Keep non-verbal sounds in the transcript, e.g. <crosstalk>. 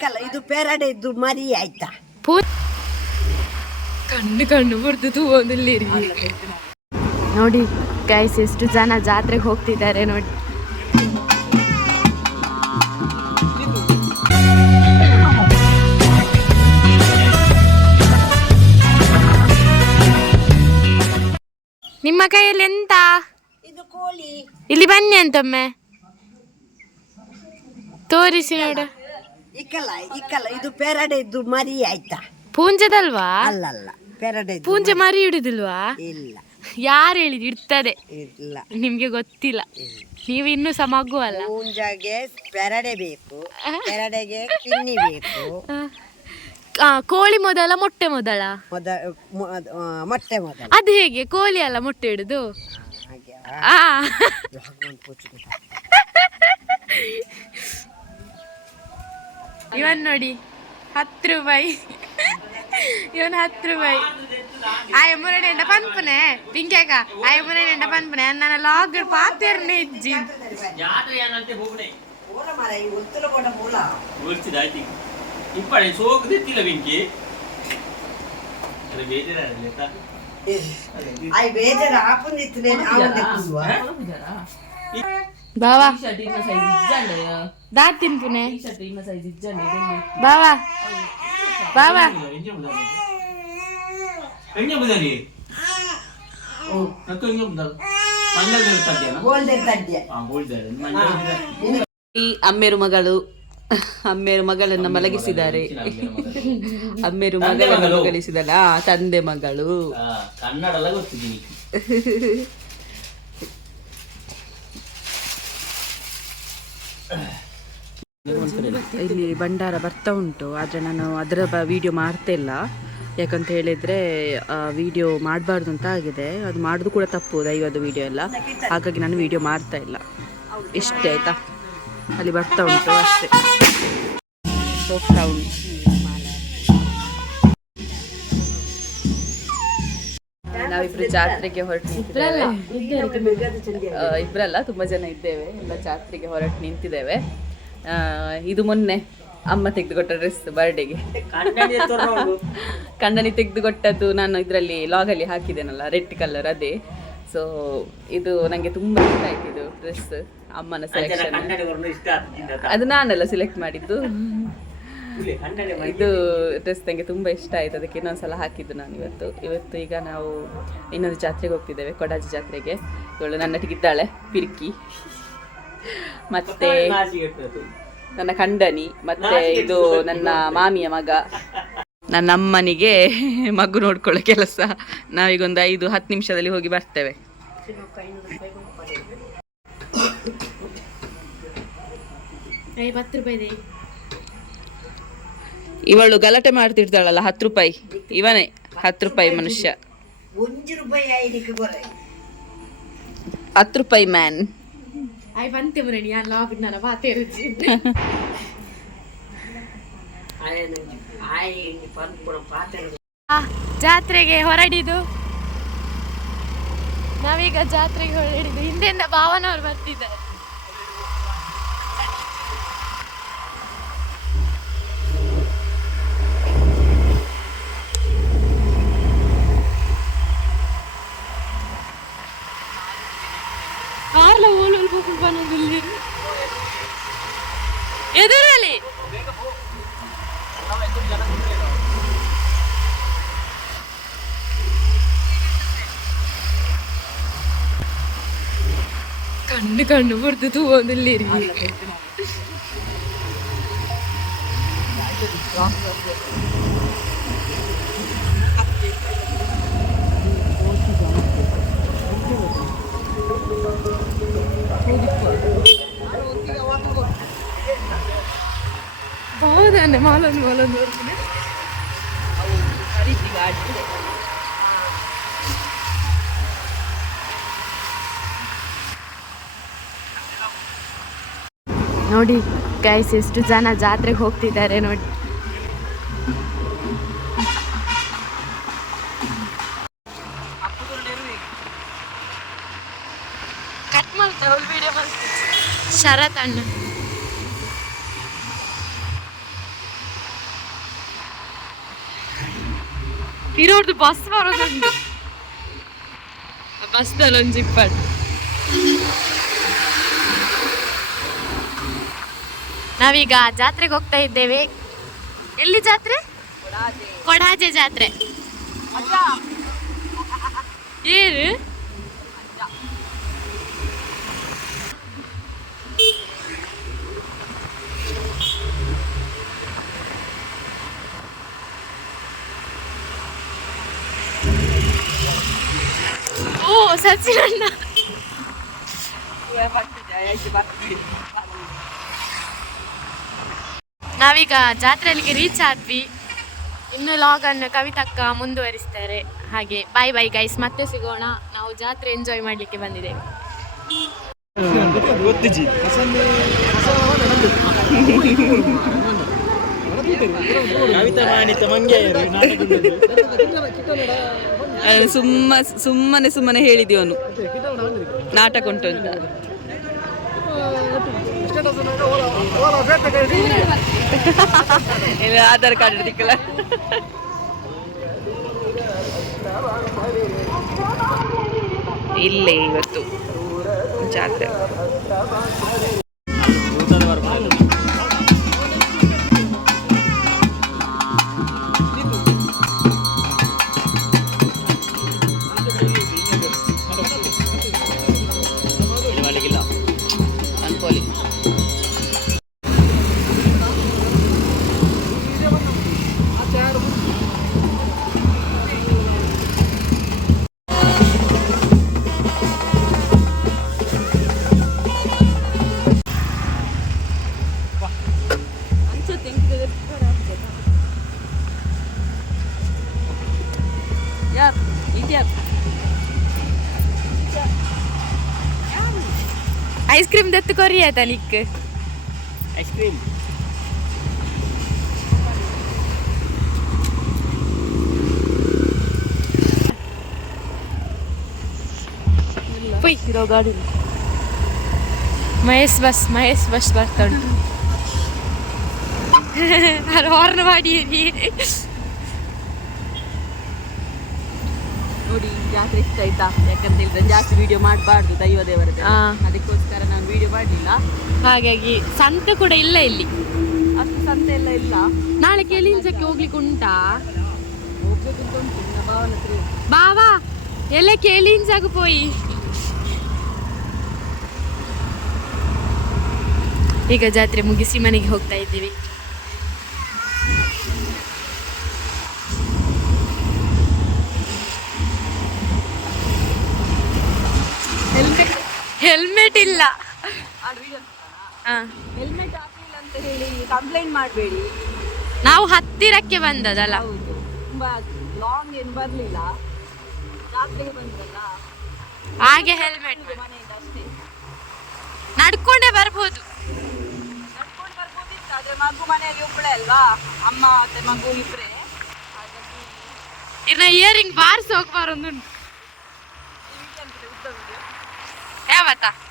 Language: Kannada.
ಇಕ್ಕಲ್ಲ ಇದು ಪೆರಡೆ ಇದ್ದು ಮರಿ ಆಯ್ತಾ? ಕಣ್ಣು ಕಣ್ಣು ಬರ್ದು ಒಂದಿಲ್ಲಿರಿ ನೋಡಿ ಗೈಸ್ ಎಷ್ಟು ಜನ ಜಾತ್ರೆಗೆ ಹೋಗ್ತಿದ್ದಾರೆ ನೋಡಿ. ನಿಮ್ಮ ಕೈಯಲ್ಲಿ ಎಂತ? ಇದು ಕೋಳಿ. ಇಲ್ಲಿ ಬನ್ನಿ ಅಂತೊಮ್ಮೆ. ತೋರಿಸಿ ನೋಡ. ಇಕ್ಕಲ್ಲ ಇಕ್ಕಲ್ಲ. ಇದು ಪೆರಡೆ ಇದ್ದು ಮರಿ ಆಯ್ತಾ? ಪೂಂಜದಲ್ವಾ? ಅಲ್ಲಲ್ಲ ಪೆರಡೆ ಇದ್ದು ಪೂಂಜೆ ಮರಿ. ಇಡುದಿಲ್ವಾ ಇಲ್ಲ. ಯಾರು ಹೇಳಿದ್ ಇಡ್ತದೆ ಇಲ್ಲ. ನಿಮ್ಗೆ ಗೊತ್ತಿಲ್ಲ. ನೀವು ಇನ್ನು ಸಹ ಮಗು ಅಲ್ಲ. ಪೂಂಜಾಗೆ ಪೆರಡೆ ಬೇಕು. ಪೆರಡೆಗೆ ಕಿನ್ನಿ ಬೇಕು. ಆ, ಕೋಳಿ ಮೊದಲ ಮೊಟ್ಟೆ ಮೊದಲ? ಮೊದ ಆ, ಮೊಟ್ಟೆ ಮೊದಲ. ಅದು ಹೇಗೆ? ಕೋಳಿ ಅಲ್ಲ ಮೊಟ್ಟೆ ಇಡುದು ಹಾಗೆ. ಆ. ಪೂಜೆ <laughs> ಇವನ್ ನೋಡಿ. ಹತ್ತು ರೂಪಾಯಿ ಇವನ್ ಹತ್ತು ರೂಪಾಯಿ ಆ ಎಮ್ಮನೆ ಎಂಡ ಪನ್ಪುನೆ ಪಿಂಕ್ಯಾಕ ಆ ಎಮ್ಮನೆ ಎಂಡ ಪನ್ಪುನೆ ನನ್ನ ಲಾಗ್ ಪಾತೇರ್ನೆ ಇಜ್ಜಿ. ಇಪ್ಪಡೆ ಸೋಕು ತೆತ್ತಿಲ್ಲ ಬೇಜಾರ. ಹಾಕೊಂಡಿತ್ತು ಅವನ್ನೇ దా ಬಾವಾ. బావా బావా ಈ ಅಮ್ಮೇರು ಮಗಳು ಅಮ್ಮೇರು ಮಗಳನ್ನ ಮಲಗಿಸಿದ್ದಾರೆ. ಅಮ್ಮೇರು ತಂದೆ ಮಗಳನ್ನ ಮಗಳು. ಮಲಗಿಸಿದಲ್ಲ ಆ, ತಂದೆ ಮಗಳು. ಕನ್ನಡ ಎಲ್ಲ ಗೊತ್ತಿದ್ದೀನಿ ಇಲ್ಲಿ ಭಂಡಾರ ಬರ್ತಾ ಉಂಟು, ಆದರೆ ನಾನು ಅದರ ಬ ವಿಡಿಯೋ ಮಾಡ್ತಾ ಇಲ್ಲ. ಯಾಕಂತ ಹೇಳಿದರೆ ವಿಡಿಯೋ ಮಾಡಬಾರ್ದು ಅಂತ ಆಗಿದೆ. ಅದು ಮಾಡೋದು ಕೂಡ ತಪ್ಪು ದೈವದ ವಿಡಿಯೋ ಎಲ್ಲ. ಹಾಗಾಗಿ ನಾನು ವಿಡಿಯೋ ಮಾಡ್ತಾ ಇಲ್ಲ. ಇಷ್ಟೇ ಆಯಿತಾ? ಅಲ್ಲಿ ಬರ್ತಾ ಉಂಟು ಅಷ್ಟೇ. ಹೋಗ್ತಾ ಉಂಟು. ನಾವಿಬ್ರು ಜಾತ್ರೆಗೆ ಹೊರಟು ನಿಂತಿದ್ದೇವೆ. ಇಬ್ಬರಲ್ಲ ಇಬ್ರಲ್ಲ? ತುಂಬಾ ಜನ ಇದ್ದೇವೆ. ಎಲ್ಲ ಜಾತ್ರೆಗೆ ಹೊರಟು ನಿಂತಿದ್ದೇವೆ. ಆ, ಇದು ಮೊನ್ನೆ ಅಮ್ಮ ತೆಗೆದುಕೊಟ್ಟ ಡ್ರೆಸ್ ಬರ್ಡೇಗೆ ಕಣ್ಣನಿ <laughs> ತೆಗೆದುಕೊಟ್ಟದ್ದು ನಾನು ಇದರಲ್ಲಿ ಲಾಗಲ್ಲಿ ಹಾಕಿದ್ದೇನಲ್ಲ ರೆಡ್ ಕಲರ್ ಅದೇ. ಸೊ ಇದು ನನಗೆ ತುಂಬಾ ಇಷ್ಟ ಆಯ್ತು ಇದು ಡ್ರೆಸ್ ಅಮ್ಮನ ಸೆಲೆಕ್ಷನ್ ಅದು ನಾನೆಲ್ಲ ಸೆಲೆಕ್ಟ್ ಮಾಡಿದ್ದು. ಇದು ಡ್ರೆಸ್ ನನಗೆ ತುಂಬ ಇಷ್ಟ ಆಯ್ತು. ಅದಕ್ಕೆ ಇನ್ನೊಂದ್ಸಲ ಹಾಕಿದ್ದು ನಾನು ಇವತ್ತು. ಇವತ್ತು ಈಗ ನಾವು ಇನ್ನೊಂದು ಜಾತ್ರೆಗೆ ಹೋಗ್ತಿದ್ದೇವೆ ಕೊಡಾಜಿ ಜಾತ್ರೆಗೆ. ಇವಳು ನನ್ನೊಟ್ಟಿಗಿದ್ದಾಳೆ ಪಿರ್ಕಿ. ಮತ್ತೆ ನನ್ನ ಕಂಡನಿ ಮತ್ತೆ ಇದು ನನ್ನ ಮಾಮಿಯ ಮಗ. ನನ್ನ ಅಮ್ಮನಿಗೆ ಮಗು ನೋಡ್ಕೊಳ್ಳೋ ಕೆಲಸ. ನಾವೀಗೊಂದು ಐದು ಹತ್ತು ನಿಮಿಷದಲ್ಲಿ ಹೋಗಿ ಬರ್ತೇವೆ. ಐವತ್ತು ರೂಪಾಯಿ ಇವಳು ಗಲಾಟೆ ಮಾಡ್ತಿರ್ತಾಳಲ್ಲ ಹತ್ತು ರೂಪಾಯಿ. ಇವನೇ ಹತ್ತು ರೂಪಾಯಿ ಮನುಷ್ಯ. ಹತ್ತು ರೂಪಾಯಿ ಮ್ಯಾನ್. ಜಾತ್ರೆಗೆ ಹೊರಡಿದು. ನಾವೀಗ ಜಾತ್ರೆಗೆ ಹೊರಡಿದು ಹಿಂದೆಯಿಂದ ಭಾವನವ್ರು ಬರ್ತಿದ್ದಾರೆ ಎದುರಲ್ಲಿ കണ്ണ് കണ്ണു പുറത്ത് തൂവന്നില്ലേരി ಅದನ್ನೇ ಮಾಲೊಂದು ಮಾಲೊಂದು ಬರ್ತದೆ ನೋಡಿ ಗೈಸ್ ಎಷ್ಟು ಜನ ಜಾತ್ರೆಗೆ ಹೋಗ್ತಿದ್ದಾರೆ ನೋಡಿ. ಶರತ್ ಅಣ್ಣ. ಇರೋರ್ದು ಬಸ್ ಬರೋದುಂಟು ಬಸ್ ಒಂದು ಜಿಪ್ಪಡ್ ನಾವೀಗ ಜಾತ್ರೆಗೆ ಹೋಗ್ತಾ ಇದ್ದೇವೆ. ಎಲ್ಲಿ ಜಾತ್ರೆ? ಕೊಡಾಜೆ. ಜಾತ್ರೆ. <laughs> ಏನು? ಸಚಿನಣ್ಣ ನಾವೀಗ ಜಾತ್ರೆಯಲ್ಲಿಗೆ ರೀಚ್ ಆದ್ವಿ. ಇನ್ನು ಲಾಗ್ ಅನ್ನು ಕವಿತಕ್ಕ ಮುಂದುವರಿಸ್ತಾರೆ. ಹಾಗೆ ಬಾಯ್ ಬಾಯ್ ಗೈಸ್ ಮತ್ತೆ ಸಿಗೋಣ. ನಾವು ಜಾತ್ರೆ ಎಂಜಾಯ್ ಮಾಡ್ಲಿಕ್ಕೆ ಮಂಗೆಯರು ಸುಮ್ಮ ಸುಮ್ಮನೆ ಸುಮ್ಮನೆ ಹೇಳಿದ್ವಿ ಅವನು. ನಾಟಕ ಉಂಟು ಅಂತ. ಆಧಾರ್ ಕಾರ್ಡ್ ಹಿಡಿಕಲ್ಲ ಇಲ್ಲೇ ಇವತ್ತು ಜಾತ್ರೆ. ಐಸ್ ಕ್ರೀಮ್ ದತ್ತು ಕೊರಿಯಾತ ನಿಕ್ ಐಸ್ ಕ್ರೀಮ್ ಪುಯ್ ಇರೋ ಗಾಡಿ ಮಹೇಶ್ ಬಸ್ ಮಹೇಶ್ ಬಸ್ ಬರ್ತಾ ಉಂಟು <laughs> ಅದು ಹಾರ್ನ್ ಮಾಡಿ ನೋಡಿ ಜಾತ್ರೆ ಇಷ್ಟ ಆಯ್ತಾ? ಯಾಕಂತ ಹೇಳಿದ್ರೆ ಜಾಸ್ತಿ ವಿಡಿಯೋ ಮಾಡಬಾರ್ದು ದೈವ ದೇವರದ್ದು. ಅದಕ್ಕೋಸ್ಕರ ನಾನು ವಿಡಿಯೋ ಮಾಡಲಿಲ್ಲ. ಹಾಗಾಗಿ ಸಂತೆ ಕೂಡ ಇಲ್ಲ ಇಲ್ಲಿ. ಅಷ್ಟು ಸಂತೆ ಎಲ್ಲ ಇಲ್ಲ. ನಾಳೆ ಕೆಲಿಂಜಕ್ಕೆ ಹೋಗ್ಲಿಕ್ಕೆ ಉಂಟಾ? ಹೋಗ್ಬೇಕು ಅಂತ ಉಂಟು ನನ್ನ ಭಾವನ ಹತ್ರ ಬಾವಾ ಎಲ್ಲ ಕೇಳಿಂಜಾಗ ಪೋಯಿ. ಈಗ ಜಾತ್ರೆ ಮುಗಿಸಿ ಮನೆಗೆ ಹೋಗ್ತಾ ಇದ್ದೀವಿ. ಹೆಲ್ಮೆಟ್ ಇಲ್ಲ. ಆ. ಹೆಲ್ಮೆಟ್ ಹಾಕಲಿಲ್ಲ ಅಂತ ಹೇಳಿ ಕಂಪ್ಲೇಂಟ್ ಮಾಡಬೇಡಿ. ನಾವು ಹತ್ತಿರಕ್ಕೆ ಬಂದದಲ್ಲ. ಹೌದು. ತುಂಬಾ ಲಾಂಗ್ ಏನು ಬರಲಿಲ್ಲ. ರಾತ್ರಿಗೆ ಬಂದಲ್ಲ ಹಾಗೆ ಹೆಲ್ಮೆಟ್ ಮನೆಯಿಂದ ಅಷ್ಟೇ. ನಡ್ಕೊಂಡೇ ಬರ್ಬೋದು. ನಡ್ಕೊಂಡು ಬರ್ಬೋದಿತ್ತು ಆದ್ರೆ ಮಗು ಮನೆಯಲ್ಲಿ ಒಬ್ಬಳೆ ಅಲ್ವಾ? ಅಮ್ಮ ಮತ್ತೆ ಮಗು ಇಬ್ಬರೇ ಹಾಗಾಗಿ ಇನ್ನ ಇಯರಿಂಗ್ ಬಾರ್ಸ್ ಹೋಗ್ಬಾರೊಂದು ಈ weekend